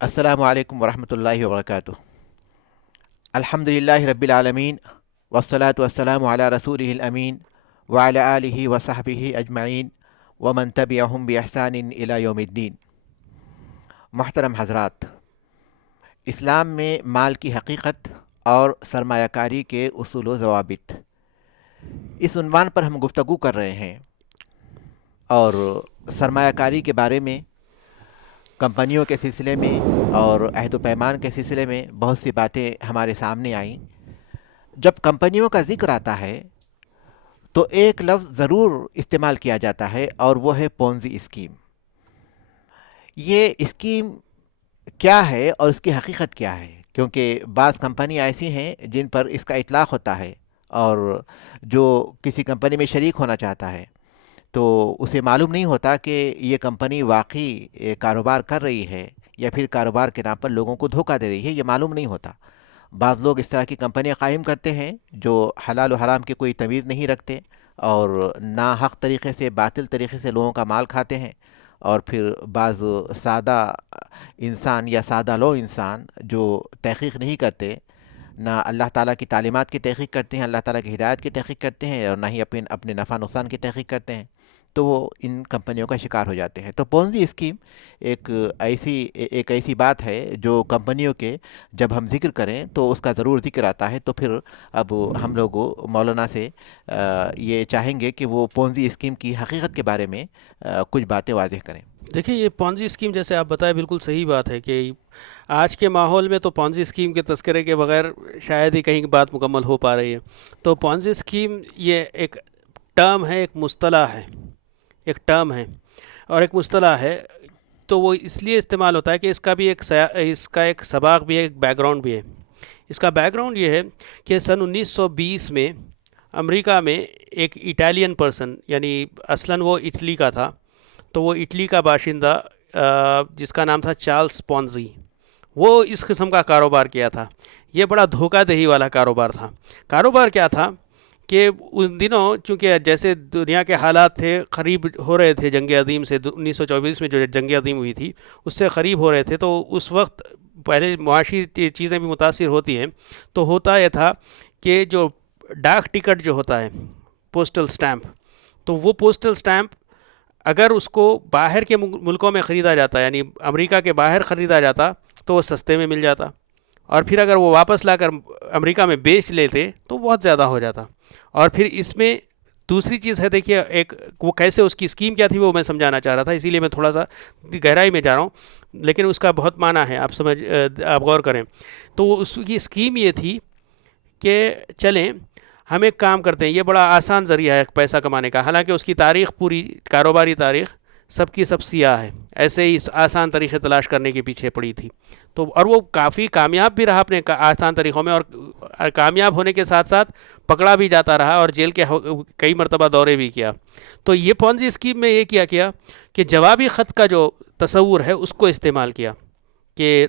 السلام علیکم ورحمۃ اللہ وبرکاتہ۔ الحمد للہ رب العالمین والصلاة والسلام علی رسولہ الامین وعلی آلہ وصحبہ اجمعین ومن تبعہم بإحسان الی یوم الدین۔ محترم حضرات، اسلام میں مال کی حقیقت اور سرمایہ کاری کے اصول و ضوابط، اس عنوان پر ہم گفتگو کر رہے ہیں، اور سرمایہ کاری کے بارے میں کمپنیوں کے سلسلے میں اور عہد و پیمان کے سلسلے میں بہت سی باتیں ہمارے سامنے آئیں۔ جب کمپنیوں کا ذکر آتا ہے تو ایک لفظ ضرور استعمال کیا جاتا ہے، اور وہ ہے پونزی اسکیم۔ یہ اسکیم کیا ہے اور اس کی حقیقت کیا ہے؟ کیونکہ بعض کمپنی ایسی ہیں جن پر اس کا اطلاق ہوتا ہے، اور جو کسی کمپنی میں شریک ہونا چاہتا ہے تو اسے معلوم نہیں ہوتا کہ یہ کمپنی واقعی کاروبار کر رہی ہے یا پھر کاروبار کے نام پر لوگوں کو دھوکہ دے رہی ہے، یہ معلوم نہیں ہوتا۔ بعض لوگ اس طرح کی کمپنیاں قائم کرتے ہیں جو حلال و حرام کی کوئی تمیز نہیں رکھتے، اور ناحق طریقے سے، باطل طریقے سے لوگوں کا مال کھاتے ہیں۔ اور پھر بعض سادہ انسان یا سادہ لو انسان جو تحقیق نہیں کرتے، نہ اللہ تعالیٰ کی تعلیمات کی تحقیق کرتے ہیں، اللہ تعالیٰ کی ہدایت کی تحقیق کرتے ہیں، اور نہ ہی اپنے نفع نقصان کی تحقیق کرتے ہیں، تو وہ ان کمپنیوں کا شکار ہو جاتے ہیں۔ تو پونزی اسکیم ایک ایسی بات ہے جو کمپنیوں کے جب ہم ذکر کریں تو اس کا ضرور ذکر آتا ہے۔ تو پھر اب ہم لوگ مولانا سے یہ چاہیں گے کہ وہ پونزی اسکیم کی حقیقت کے بارے میں کچھ باتیں واضح کریں۔ دیکھیے، یہ پونزی اسکیم جیسے آپ بتائیں بالکل صحیح بات ہے کہ آج کے ماحول میں تو پونزی اسکیم کے تذکرے کے بغیر شاید ہی کہیں بات مکمل ہو پا رہی ہے۔ تو پونزی اسکیم یہ ایک ٹرم ہے، ایک مصطلح ہے، ایک ٹرم ہے اور ایک مصطلح ہے۔ تو وہ اس لیے استعمال ہوتا ہے کہ اس کا ایک سباق بھی ہے، ایک بیک گراؤنڈ بھی ہے۔ اس کا بیک گراؤنڈ یہ ہے کہ سن 1920 میں امریکہ میں ایک اٹالین پرسن، یعنی اصلاً وہ اٹلی کا تھا، تو وہ اٹلی کا باشندہ جس کا نام تھا چارلز پونزی، وہ اس قسم کا کاروبار کیا تھا۔ یہ بڑا دھوکہ دہی والا کاروبار تھا۔ کاروبار کیا تھا کہ ان دنوں چونکہ جیسے دنیا کے حالات تھے، قریب ہو رہے تھے جنگ عظیم سے، 1924 میں جو جنگ عظیم ہوئی تھی اس سے قریب ہو رہے تھے، تو اس وقت پہلے معاشی چیزیں بھی متاثر ہوتی ہیں۔ تو ہوتا یہ تھا کہ جو ڈاک ٹکٹ جو ہوتا ہے، پوسٹل سٹیمپ، تو وہ پوسٹل سٹیمپ اگر اس کو باہر کے ملکوں میں خریدا جاتا، یعنی امریکہ کے باہر خریدا جاتا، تو وہ سستے میں مل جاتا، اور پھر اگر وہ واپس لا کر امریکہ میں بیچ لیتے تو بہت زیادہ ہو جاتا۔ اور پھر اس میں دوسری چیز ہے، دیکھیے ایک وہ کیسے اس کی اسکیم کیا تھی وہ میں سمجھانا چاہ رہا تھا، اسی لیے میں تھوڑا سا گہرائی میں جا رہا ہوں، لیکن اس کا بہت معنی ہے، آپ غور کریں۔ تو اس کی اسکیم یہ تھی کہ چلیں ہم ایک کام کرتے ہیں، یہ بڑا آسان ذریعہ ہے پیسہ کمانے کا، حالانکہ اس کی تاریخ، پوری کاروباری تاریخ سب کی سب سیاہ ہے، ایسے ہی آسان طریقے تلاش کرنے کے پیچھے پڑی تھی۔ تو اور وہ کافی کامیاب بھی رہا اپنے آسان طریقوں میں، اور کامیاب ہونے کے ساتھ ساتھ پکڑا بھی جاتا رہا، اور جیل کے کئی مرتبہ دورے بھی کیا۔ تو یہ پونزی اسکیم میں یہ کیا کہ جوابی خط کا جو تصور ہے اس کو استعمال کیا، کہ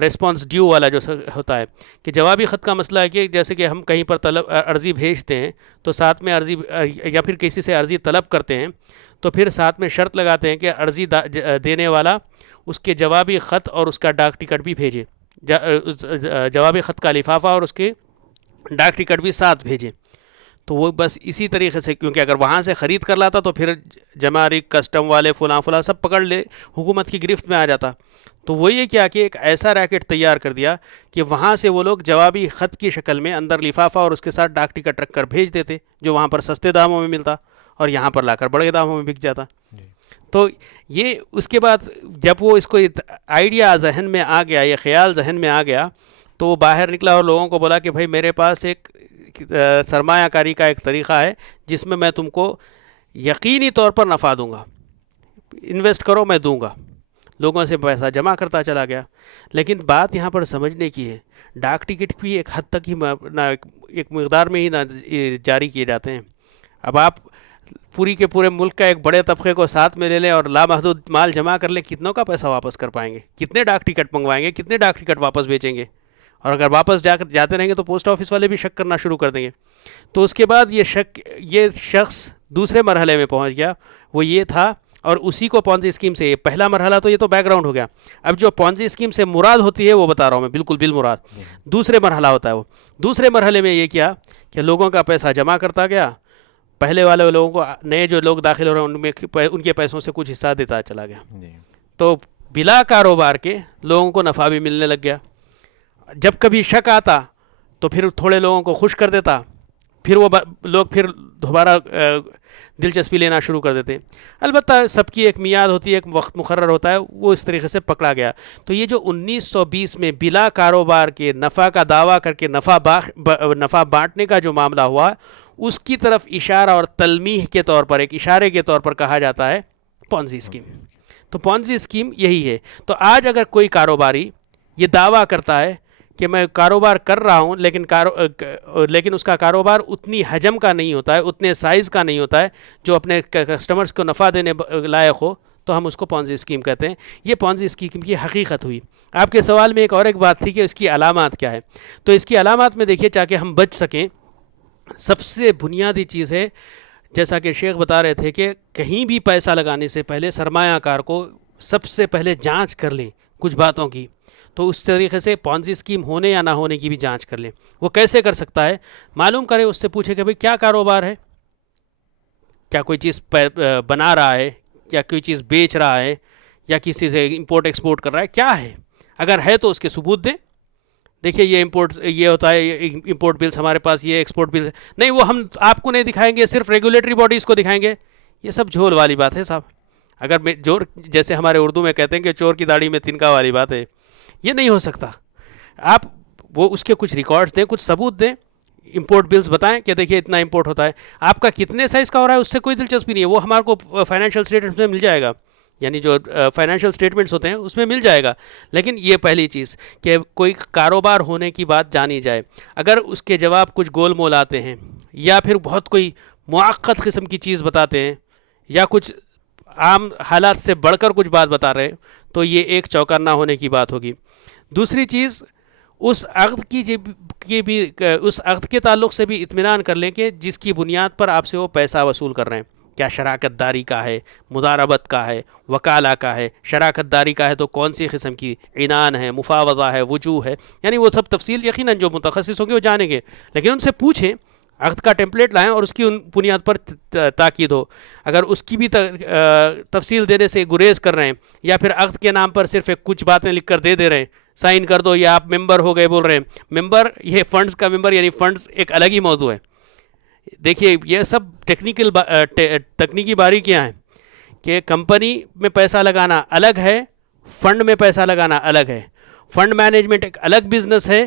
ریسپانس ڈیو والا جو ہوتا ہے، کہ جوابی خط کا مسئلہ ہے کہ جیسے کہ ہم کہیں پر عرضی بھیجتے ہیں تو ساتھ میں عرضی، یا پھر کسی سے عرضی طلب کرتے ہیں تو پھر ساتھ میں شرط لگاتے ہیں کہ عرضی دینے والا اس کے جوابی خط اور اس کا ڈاک ٹکٹ بھی بھیجے، جوابی خط کا لفافہ اور اس کے ڈاک ٹکٹ بھی ساتھ بھیجے۔ تو وہ بس اسی طریقے سے، کیونکہ اگر وہاں سے خرید کر لاتا تو پھر جمارک، کسٹم والے، فلاں سب پکڑ لے، حکومت کی گرفت میں آ جاتا۔ تو وہ یہ کیا کہ ایک ایسا ریکٹ تیار کر دیا کہ وہاں سے وہ لوگ جوابی خط کی شکل میں اندر لفافہ اور اس کے ساتھ ڈاک ٹکٹ رکھ کر بھیج دیتے، جو وہاں پر سستے داموں میں ملتا اور یہاں پر لا کر بڑے داموں میں بک جاتا۔ تو یہ اس کے بعد جب وہ اس کو آئیڈیا ذہن میں آ گیا، یہ خیال ذہن میں آ گیا، تو وہ باہر نکلا اور لوگوں کو بولا کہ بھائی میرے پاس ایک سرمایہ کاری کا ایک طریقہ ہے جس میں تم کو یقینی طور پر نفع دوں گا، انویسٹ کرو میں دوں گا۔ لوگوں سے پیسہ جمع کرتا چلا گیا، لیکن بات یہاں پر سمجھنے کی ہے، ڈاک ٹکٹ بھی ایک حد تک ہی ایک مقدار میں ہی جاری کیے جاتے ہیں۔ اب آپ پوری کے پورے ملک کا ایک بڑے طبقے کو ساتھ میں لے لیں اور لامحدود مال جمع کر لیں، کتنوں کا پیسہ واپس کر پائیں گے؟ کتنے ڈاک ٹکٹ منگوائیں گے؟ کتنے ڈاک ٹکٹ واپس بیچیں گے؟ اور اگر واپس جاتے رہیں گے تو پوسٹ آفس والے بھی شک کرنا شروع کر دیں گے۔ تو اس کے بعد یہ شخص دوسرے مرحلے میں پہنچ گیا، وہ یہ تھا اور اسی کو پونزی اسکیم سے، یہ پہلا مرحلہ تو یہ تو بیک گراؤنڈ ہو گیا. اب جو پونزی اسکیم سے مراد ہوتی ہے وہ بتا رہا ہوں میں بالکل بالمراد. دوسرے مرحلہ ہوتا ہے وہ. دوسرے مرحلے میں یہ کیا کہ لوگوں کا پیسہ جمع کرتا گیا، پہلے والے لوگوں کو، نئے جو لوگ داخل ہو رہے ہیں ان میں ان کے پیسوں سے کچھ حصہ دیتا چلا گیا. تو بلا کاروبار کے لوگوں کو نفع بھی ملنے لگ گیا. جب کبھی شک آتا تو پھر تھوڑے لوگوں کو خوش کر دیتا، پھر وہ لوگ پھر دوبارہ دلچسپی لینا شروع کر دیتے. البتہ سب کی ایک میعاد ہوتی ہے، ایک وقت مقرر ہوتا ہے، وہ اس طریقے سے پکڑا گیا. تو یہ جو 1920 میں بلا کاروبار کے نفع کا دعویٰ کر کے نفع بانٹنے کا جو معاملہ ہوا، اس کی طرف اشارہ اور تلمیح کے طور پر، ایک اشارے کے طور پر کہا جاتا ہے پونزی اسکیم. تو پونزی اسکیم یہی ہے. تو آج اگر کوئی کاروباری یہ دعویٰ کرتا ہے کہ میں کاروبار کر رہا ہوں، لیکن اس کا کاروبار اتنی حجم کا نہیں ہوتا ہے، اتنے سائز کا نہیں ہوتا ہے جو اپنے کسٹمرز کو نفع دینے لائق ہو، تو ہم اس کو پونزی اسکیم کہتے ہیں. یہ پونزی اسکیم کی حقیقت ہوئی. آپ کے سوال میں ایک بات تھی کہ اس کی علامات کیا ہے. تو اس کی علامات میں دیکھیے، تاکہ ہم بچ سکیں، سب سے بنیادی چیز ہے، جیسا کہ شیخ بتا رہے تھے، کہ کہیں بھی پیسہ لگانے سے پہلے سرمایہ کار کو سب سے پہلے جانچ کر لیں کچھ باتوں کی. تو اس طریقے سے پونزی اسکیم ہونے یا نہ ہونے کی بھی جانچ کر لیں. وہ کیسے کر سکتا ہے؟ معلوم کرے، اس سے پوچھے کہ بھئی کیا کاروبار ہے، کیا کوئی چیز بنا رہا ہے، یا کوئی چیز بیچ رہا ہے، یا کسی سے امپورٹ ایکسپورٹ کر رہا ہے، کیا ہے. اگر ہے تو اس کے ثبوت دیں. دیکھیے یہ امپورٹ یہ ہوتا ہے، امپورٹ بلز ہمارے پاس، یہ ایکسپورٹ بل نہیں، وہ ہم آپ کو نہیں دکھائیں گے، صرف ریگولیٹری باڈیز کو دکھائیں گے. یہ سب جھول والی بات ہے صاحب. اگر جیسے ہمارے اردو میں کہتے ہیں کہ چور کی داڑھی میں تنکا والی بات ہے، یہ نہیں ہو سکتا. آپ وہ اس کے کچھ ریکارڈز دیں، کچھ ثبوت دیں، امپورٹ بلز بتائیں کہ دیکھیے اتنا امپورٹ ہوتا ہے. آپ کا کتنے سائز کا ہو رہا ہے اس سے کوئی دلچسپی نہیں ہے، وہ ہمارے کو فائنینشیل اسٹیٹمنٹس میں مل جائے گا، یعنی جو فائنینشیل اسٹیٹمنٹس ہوتے ہیں اس میں مل جائے گا. لیکن یہ پہلی چیز کہ کوئی کاروبار ہونے کی بات جانی جائے. اگر اس کے جواب کچھ گول مول آتے ہیں، یا پھر بہت کوئی معقد قسم کی چیز بتاتے ہیں، یا کچھ عام حالات سے بڑھ کر کچھ بات بتا رہے ہیں، تو یہ ایک چوکاننا ہونے کی بات ہوگی. دوسری چیز، اس عقد کے تعلق سے بھی اطمینان کر لیں کہ جس کی بنیاد پر آپ سے وہ پیسہ وصول کر رہے ہیں، کیا شراکت داری کا ہے، مضاربت کا ہے، وکالہ کا ہے. شراکت داری کا ہے تو کون سی قسم کی، عنان ہے، مفاوضہ ہے، وجوہ ہے، یعنی وہ سب تفصیل یقیناً جو متخصص ہوں گے وہ جانیں گے. لیکن ان سے پوچھیں، عقد کا ٹیمپلیٹ لائیں اور اس کی ان بنیاد پر تاکید ہو. اگر اس کی بھی تفصیل دینے سے گریز کر رہے ہیں، یا پھر عقد کے نام پر صرف کچھ باتیں لکھ کر دے رہے ہیں، سائن کر دو یا آپ ممبر ہو گئے بول رہے ہیں. ممبر، یہ فنڈز کا ممبر، یعنی فنڈز ایک الگ ہی موضوع ہے. دیکھیے یہ سب تکنیکی باریکیاں ہیں کہ کمپنی میں پیسہ لگانا الگ ہے، فنڈ میں پیسہ لگانا الگ ہے. فنڈ مینجمنٹ ایک الگ بزنس ہے،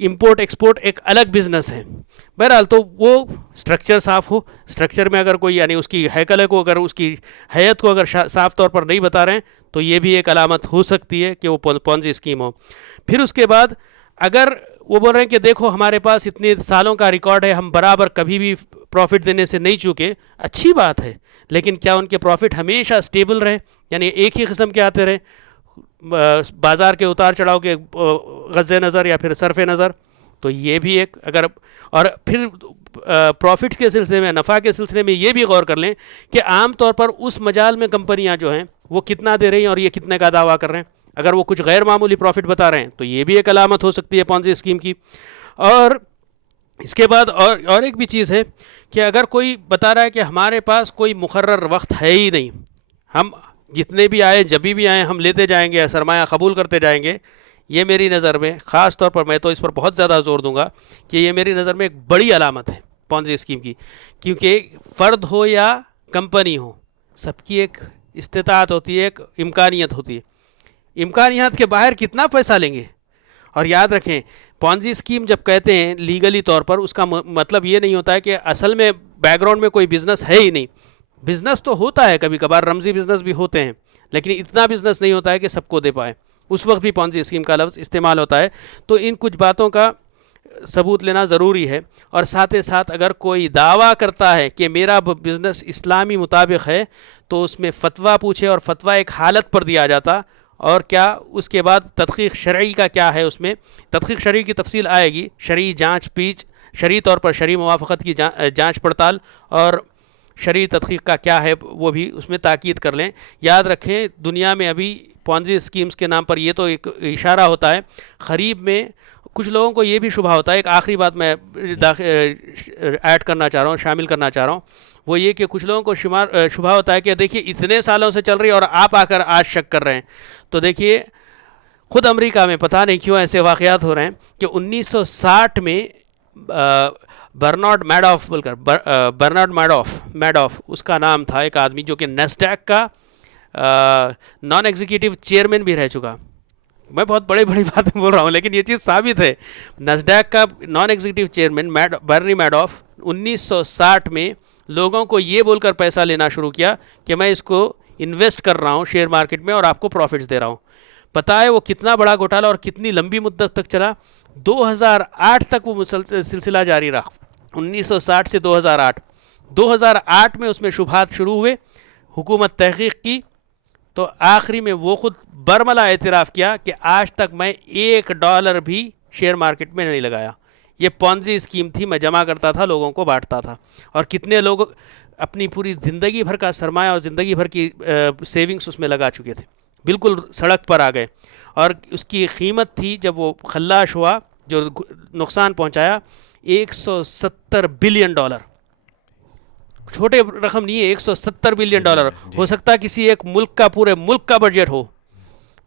امپورٹ ایکسپورٹ ایک الگ بزنس ہے. بہرحال تو وہ سٹرکچر صاف ہو. سٹرکچر میں اگر کوئی، یعنی اس کی ہیکل کو، اگر اس کی حیت کو اگر صاف طور پر نہیں بتا رہے ہیں، تو یہ بھی ایک علامت ہو سکتی ہے کہ وہ پونزی اسکیم ہو. پھر اس کے بعد اگر وہ بول رہے ہیں کہ دیکھو ہمارے پاس اتنے سالوں کا ریکارڈ ہے، ہم برابر کبھی بھی پروفٹ دینے سے نہیں چوکے، اچھی بات ہے. لیکن کیا ان کے پروفٹ ہمیشہ سٹیبل رہے، یعنی ایک ہی قسم کے آتے رہے، بازار کے اتار چڑھاؤ کے غض نظر یا پھر صرف نظر؟ تو یہ بھی ایک اگر، اور پھر پروفٹ کے سلسلے میں، نفع کے سلسلے میں یہ بھی غور کر لیں کہ عام طور پر اس مجال میں کمپنیاں جو ہیں وہ کتنا دے رہی ہیں اور یہ کتنے کا دعویٰ کر رہے ہیں. اگر وہ کچھ غیر معمولی پروفٹ بتا رہے ہیں تو یہ بھی ایک علامت ہو سکتی ہے پونزی اسکیم کی. اور اس کے بعد اور ایک بھی چیز ہے کہ اگر کوئی بتا رہا ہے کہ ہمارے پاس کوئی مقرر وقت ہے ہی نہیں، ہم جتنے بھی آئے جبھی بھی آئیں ہم لیتے جائیں گے، سرمایہ قبول کرتے جائیں گے. یہ میری نظر میں، خاص طور پر میں تو اس پر بہت زیادہ زور دوں گا کہ یہ میری نظر میں ایک بڑی علامت ہے پونزی اسکیم کی. کیونکہ فرد ہو یا کمپنی ہو، سب کی ایک استطاعت ہوتی ہے، ایک امکانیت ہوتی ہے. امکانیات کے باہر کتنا پیسہ لیں گے. اور یاد رکھیں، پونزی اسکیم جب کہتے ہیں لیگلی طور پر، اس کا مطلب یہ نہیں ہوتا ہے کہ اصل میں بیک گراؤنڈ میں کوئی بزنس ہے ہی نہیں. بزنس تو ہوتا ہے، کبھی کبھار رمزی بزنس بھی ہوتے ہیں، لیکن اتنا بزنس نہیں ہوتا ہے کہ سب کو دے پائے. اس وقت بھی پونزی اسکیم کا لفظ استعمال ہوتا ہے. تو ان کچھ باتوں کا ثبوت لینا ضروری ہے. اور ساتھ ہی ساتھ اگر کوئی دعویٰ کرتا ہے کہ میرا بزنس اسلامی مطابق ہے، تو اس میں فتویٰ پوچھے، اور فتویٰ ایک حالت پر دیا جاتا، اور کیا اس کے بعد تحقیق شرعی کا کیا ہے. اس میں تحقیق شرعی کی تفصیل آئے گی، شرعی جانچ پیچ، شرعی طور پر شرعی موافقت کی جانچ پڑتال، اور شرعی تدقیق کا کیا ہے وہ بھی اس میں تاکید کر لیں. یاد رکھیں دنیا میں ابھی پونزی اسکیمز کے نام پر یہ تو ایک اشارہ ہوتا ہے. قریب میں کچھ لوگوں کو یہ بھی شبہ ہوتا ہے, ایک آخری بات میں ایڈ کرنا چاہ رہا ہوں, شامل کرنا چاہ رہا ہوں, وہ یہ کہ کچھ لوگوں کو شبہ ہوتا ہے کہ دیکھیے اتنے سالوں سے چل رہی ہے اور آپ آ کر آج شک کر رہے ہیں. تو دیکھیے خود امریکہ میں پتہ نہیں کیوں ایسے واقعات ہو رہے ہیں کہ 1960 میں برنارڈ میڈوف اس کا نام تھا, ایک آدمی جو کہ نیسڈیک کا نان ایگزیکٹو چیئرمین بھی رہ چکا. میں بہت بڑی باتیں بول رہا ہوں لیکن یہ چیز ثابت ہے. نیسڈیک کا نان ایگزیکٹو چیئرمین برنی میڈوف 1960 میں لوگوں کو یہ بول کر پیسہ لینا شروع کیا کہ میں اس کو انویسٹ کر رہا ہوں شیئر مارکیٹ میں اور آپ کو پروفٹس دے رہا ہوں. پتہ ہے وہ کتنا بڑا گھوٹالہ اور کتنی لمبی مدت تک چلا؟ 2008 تک وہ سلسلہ جاری رہا. 1960 سے 2008 میں اس میں شبہات شروع ہوئے, حکومت تحقیق کی تو آخری میں وہ خود برملا اعتراف کیا کہ آج تک میں $1 بھی شیئر مارکیٹ میں نہیں لگایا. یہ پونزی اسکیم تھی, میں جمع کرتا تھا, لوگوں کو بانٹتا تھا. اور کتنے لوگ اپنی پوری زندگی بھر کا سرمایہ اور زندگی بھر کی سیونگز اس میں لگا چکے تھے, بالکل سڑک پر آ گئے. اور اس کی قیمت تھی جب وہ خلاش ہوا جو نقصان پہنچایا $170 بلین. چھوٹے رقم نہیں ہے, $170 بلین. ہو سکتا ہے کسی ایک ملک کا, پورے ملک کا بجٹ ہو.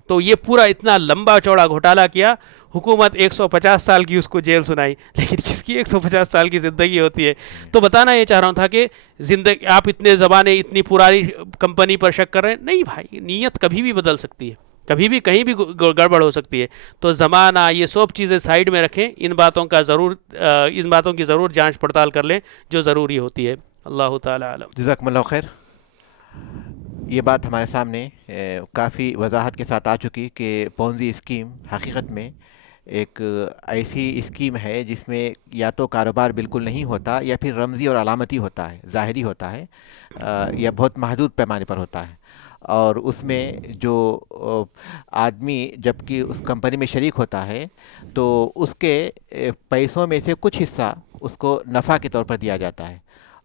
تو یہ پورا اتنا لمبا چوڑا گھوٹالہ کیا. حکومت 150 سال کی اس کو جیل سنائی, لیکن کس کی 150 سال کی زندگی ہوتی ہے. تو بتانا یہ چاہ رہا تھا کہ زندگی آپ اتنے زمانے اتنی پرانی کمپنی پر شک کر رہے ہیں. نہیں بھائی, نیت کبھی بھی بدل سکتی ہے, کبھی بھی کہیں بھی گڑبڑ ہو سکتی ہے. تو زمانہ یہ سب چیزیں سائیڈ میں رکھیں, ان باتوں کی ضرور جانچ پڑتال کر لیں جو ضروری ہوتی ہے. اللہ تعالی عالم. جزاکم اللہ خیر. یہ بات ہمارے سامنے کافی وضاحت کے ساتھ آ چکی کہ پونزی اسکیم حقیقت میں ایک ایسی اسکیم ہے جس میں یا تو کاروبار بالکل نہیں ہوتا یا پھر رمزی اور علامتی ہوتا ہے, ظاہری ہوتا ہے, یا بہت محدود پیمانے پر ہوتا ہے. اور اس میں جو آدمی جب کہ اس کمپنی میں شریک ہوتا ہے تو اس کے پیسوں میں سے کچھ حصہ اس کو نفع کے طور پر دیا جاتا ہے.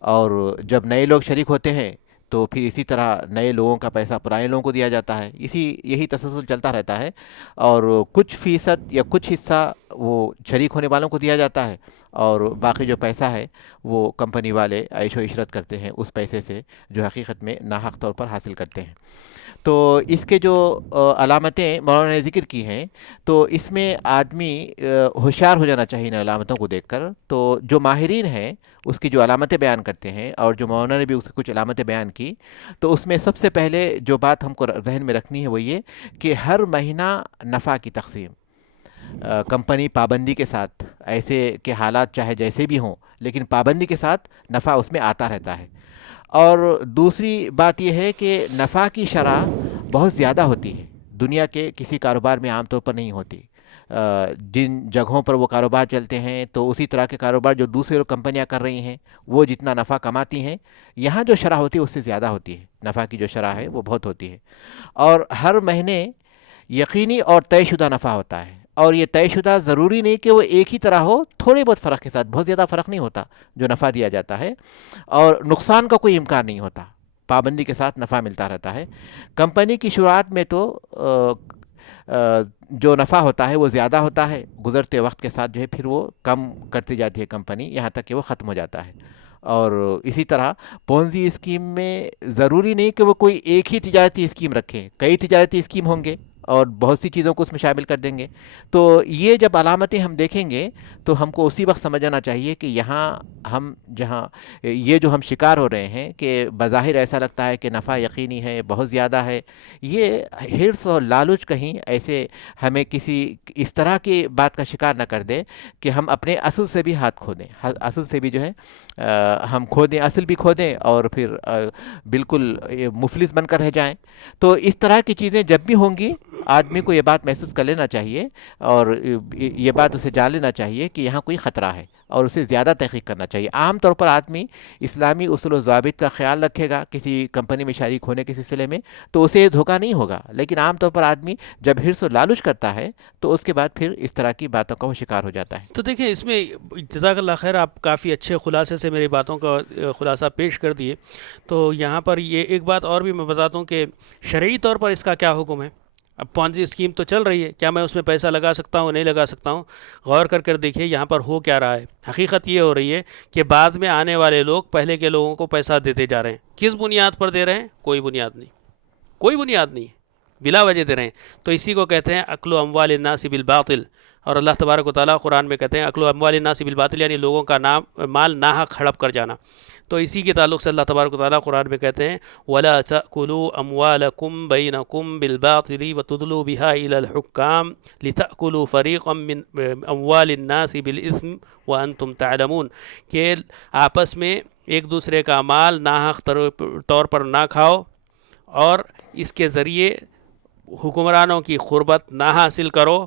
اور جب نئے لوگ شریک ہوتے ہیں تو پھر اسی طرح نئے لوگوں کا پیسہ پرانے لوگوں کو دیا جاتا ہے. یہی تسلسل چلتا رہتا ہے. اور کچھ فیصد یا کچھ حصہ وہ شریک ہونے والوں کو دیا جاتا ہے, اور باقی جو پیسہ ہے وہ کمپنی والے عیش و عشرت کرتے ہیں اس پیسے سے جو حقیقت میں ناحق طور پر حاصل کرتے ہیں. تو اس کے جو علامتیں مولانا نے ذکر کی ہیں, تو اس میں آدمی ہوشیار ہو جانا چاہیے ان علامتوں کو دیکھ کر. تو جو ماہرین ہیں اس کی جو علامتیں بیان کرتے ہیں, اور جو مولانا نے بھی اس کی کچھ علامتیں بیان کی, تو اس میں سب سے پہلے جو بات ہم کو ذہن میں رکھنی ہے وہ یہ کہ ہر مہینہ نفع کی تقسیم کمپنی پابندی کے ساتھ, ایسے کہ حالات چاہے جیسے بھی ہوں لیکن پابندی کے ساتھ نفع اس میں آتا رہتا ہے. اور دوسری بات یہ ہے کہ نفع کی شرح بہت زیادہ ہوتی ہے, دنیا کے کسی کاروبار میں عام طور پر نہیں ہوتی. جن جگہوں پر وہ کاروبار چلتے ہیں تو اسی طرح کے کاروبار جو دوسرے کمپنیاں کر رہی ہیں وہ جتنا نفع کماتی ہیں, یہاں جو شرح ہوتی ہے اس سے زیادہ ہوتی ہے. نفع کی جو شرح ہے وہ بہت ہوتی ہے. اور ہر مہینے یقینی اور طے شدہ نفع ہوتا ہے. اور یہ طے شدہ ضروری نہیں کہ وہ ایک ہی طرح ہو, تھوڑے بہت فرق کے ساتھ, بہت زیادہ فرق نہیں ہوتا جو نفع دیا جاتا ہے. اور نقصان کا کوئی امکان نہیں ہوتا, پابندی کے ساتھ نفع ملتا رہتا ہے. کمپنی کی شروعات میں تو جو نفع ہوتا ہے وہ زیادہ ہوتا ہے, گزرتے وقت کے ساتھ جو ہے پھر وہ کم کرتی جاتی ہے کمپنی, یہاں تک کہ وہ ختم ہو جاتا ہے. اور اسی طرح پونزی اسکیم میں ضروری نہیں کہ وہ کوئی ایک ہی تجارتی اسکیم رکھے, کئی تجارتی اسکیم ہوں گے اور بہت سی چیزوں کو اس میں شامل کر دیں گے. تو یہ جب علامتیں ہم دیکھیں گے تو ہم کو اسی وقت سمجھ آنا چاہیے کہ یہاں ہم جہاں یہ جو ہم شکار ہو رہے ہیں کہ بظاہر ایسا لگتا ہے کہ نفع یقینی ہے, بہت زیادہ ہے, یہ حرص اور لالچ کہیں ایسے ہمیں کسی اس طرح کی بات کا شکار نہ کر دے کہ ہم اپنے اصل سے بھی ہاتھ کھو دیں, اصل سے بھی جو ہے ہم کھو دیں, اصل بھی کھو دیں اور پھر بالکل مفلس بن کر رہ جائیں. تو اس طرح کی چیزیں جب بھی ہوں گی آدمی کو یہ بات محسوس کر لینا چاہیے اور یہ بات اسے جان لینا چاہیے کہ یہاں کوئی خطرہ ہے اور اسے زیادہ تحقیق کرنا چاہیے. عام طور پر آدمی اسلامی اصول و ضوابط کا خیال رکھے گا کسی کمپنی میں شریک ہونے کے سلسلے میں تو اسے دھوکہ نہیں ہوگا, لیکن عام طور پر آدمی جب حرص و لالچ کرتا ہے تو اس کے بعد پھر اس طرح کی باتوں کا وہ شکار ہو جاتا ہے. تو دیکھیں اس میں جزاک اللہ خیر, آپ کافی اچھے خلاصے سے میری باتوں کا خلاصہ پیش کر دیے. تو یہاں پر یہ ایک بات اور بھی میں بتاتا ہوں کہ شرعی طور پر اس کا کیا حکم ہے. اب پونزی اسکیم تو چل رہی ہے, کیا میں اس میں پیسہ لگا سکتا ہوں, نہیں لگا سکتا ہوں؟ غور کر دیکھیے یہاں پر ہو کیا رہا ہے. حقیقت یہ ہو رہی ہے کہ بعد میں آنے والے لوگ پہلے کے لوگوں کو پیسہ دیتے جا رہے ہیں. کس بنیاد پر دے رہے ہیں؟ کوئی بنیاد نہیں, کوئی بنیاد نہیں, بلا وجہ دے رہے ہیں. تو اسی کو کہتے ہیں اکل اموال الناس بالباطل. اور اللہ تبارک و تعالیٰ قرآن میں کہتے ہیں اکل اموال الناس بالباطل, یعنی لوگوں کا مال ناحق ہڑپ کر جانا. تو اسی کے تعلق سے اللہ تبارک و تعالیٰ قرآن میں کہتے ہیں وَلَا تَأْكُلُوا أَمْوَالَكُمْ بَيْنَكُمْ بِالْبَاطِلِ وَتُدْلُوا بِهَا إِلَى الْحُكَّامِ لِتَأْكُلُوا فَرِيقًا مِّنْ أَمْوَالِ النَّاسِ بِالْإِثْمِ وَأَنْتُمْ تَعْلَمُونَ, کہ آپس میں ایک دوسرے کا مال ناحق طور پر نہ کھاؤ اور اس کے ذریعے حکمرانوں کی قربت نہ حاصل کرو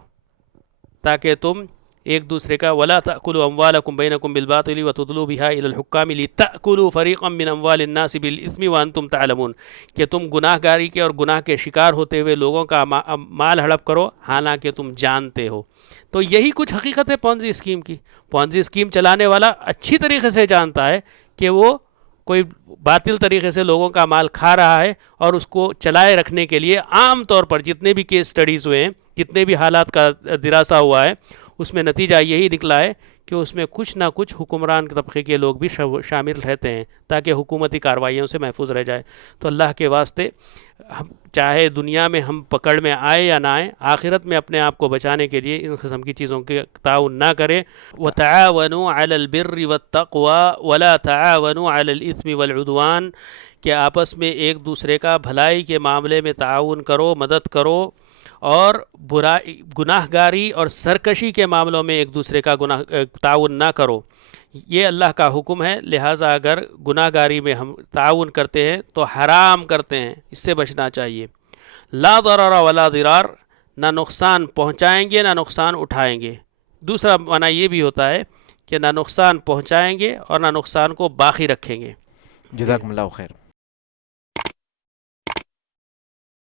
تاکہ تم ایک دوسرے کا ولا تأکلوا اموالکم بینکم بالباطل وتدلوا بها الى الحکام لتأکلوا فریقا من اموال الناس بالاثم وانتم تعلمون, کہ تم گناہ گاری کے اور گناہ کے شکار ہوتے ہوئے لوگوں کا مال ہڑپ کرو حالانکہ تم جانتے ہو. تو یہی کچھ حقیقت ہے پونزی اسکیم کی. پونزی اسکیم چلانے والا اچھی طریقے سے جانتا ہے کہ وہ کوئی باطل طریقے سے لوگوں کا مال کھا رہا ہے, اور اس کو چلائے رکھنے کے لیے عام طور پر جتنے بھی کیس سٹڈیز ہوئے ہیں, جتنے بھی حالات کا دراسہ ہوا ہے, اس میں نتیجہ یہی نکلا ہے کہ اس میں کچھ نہ کچھ حکمران کے طبقے کے لوگ بھی شامل رہتے ہیں تاکہ حکومتی کارروائیوں سے محفوظ رہ جائے. تو اللہ کے واسطے ہم چاہے دنیا میں ہم پکڑ میں آئے یا نہ آئے, آخرت میں اپنے آپ کو بچانے کے لیے ان قسم کی چیزوں کے تعاون نہ کریں. وَتَعَاوَنُوا عَلَى الْبِرِّ وَالتَّقْوَى وَلَا تَعَاوَنُوا عَلَى الْإِثْمِ وَالْعُدْوَانِ, کہ آپس میں ایک دوسرے کا بھلائی کے معاملے میں تعاون کرو, مدد کرو, اور گناہ گاری اور سرکشی کے معاملوں میں ایک دوسرے کا تعاون نہ کرو. یہ اللہ کا حکم ہے. لہٰذا اگر گناہ گاری میں ہم تعاون کرتے ہیں تو حرام کرتے ہیں, اس سے بچنا چاہیے. لا ضرر ولا ضرار, نہ نقصان پہنچائیں گے نہ نقصان اٹھائیں گے. دوسرا معنی یہ بھی ہوتا ہے کہ نہ نقصان پہنچائیں گے اور نہ نقصان کو باقی رکھیں گے. جزاکم اللہ خیر.